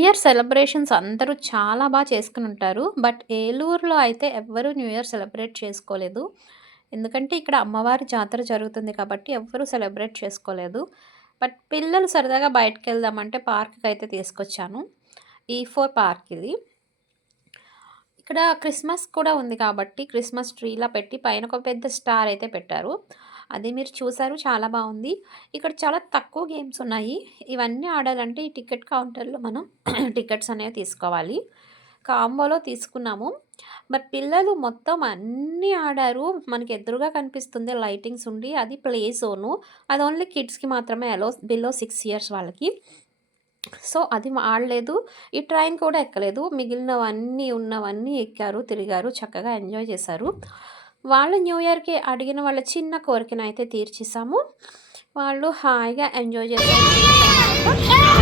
Year celebrations అందరూ చాలా బాగా చేసుకుని ఉంటారు బట్ ఏలూరులో అయితే ఎవ్వరూ న్యూ ఇయర్ సెలబ్రేట్ చేసుకోలేదు. ఎందుకంటే ఇక్కడ అమ్మవారి జాతర జరుగుతుంది కాబట్టి ఎవ్వరూ సెలబ్రేట్ చేసుకోలేదు. బట్ పిల్లలు సరదాగా బయటకెళ్దామంటే పార్క్కి అయితే తీసుకొచ్చాను. ఈ ఫోర్ పార్క్ ఇది. ఇక్కడ క్రిస్మస్ కూడా ఉంది కాబట్టి క్రిస్మస్ ట్రీలా పెట్టి పైన ఒక పెద్ద స్టార్ అయితే పెట్టారు. అది మీరు చూసారు చాలా బాగుంది ఇక్కడ చాలా తక్కువ గేమ్స్ ఉన్నాయి. ఇవన్నీ ఆడాలంటే ఈ టికెట్ కౌంటర్‌లో మనం టికెట్స్ అనేవి తీసుకోవాలి. కాంబోలో తీసుకున్నాము. బట్ పిల్లలు మొత్తం అన్నీ ఆడారు. మనకి ఎదురుగా కనిపిస్తుంది లైటింగ్స్ ఉండి అది ప్లే జోను. అది ఓన్లీ కిడ్స్‌కి మాత్రమే అలో బిలో సిక్స్ ఇయర్స్ వాళ్ళకి. సో, అది ఆడలేదు. ఈ ట్రైన్ కూడా ఎక్కలేదు. మిగిలినవన్నీ ఉన్నవన్నీ ఎక్కారు, తిరిగారు, చక్కగా ఎంజాయ్ చేశారు. వాళ్ళు న్యూ ఇయర్‌కి అడిగిన వాళ్ళ చిన్న కోరికనైతే తీర్చేసాము. వాళ్ళు హాయిగా ఎంజాయ్ చేశారు.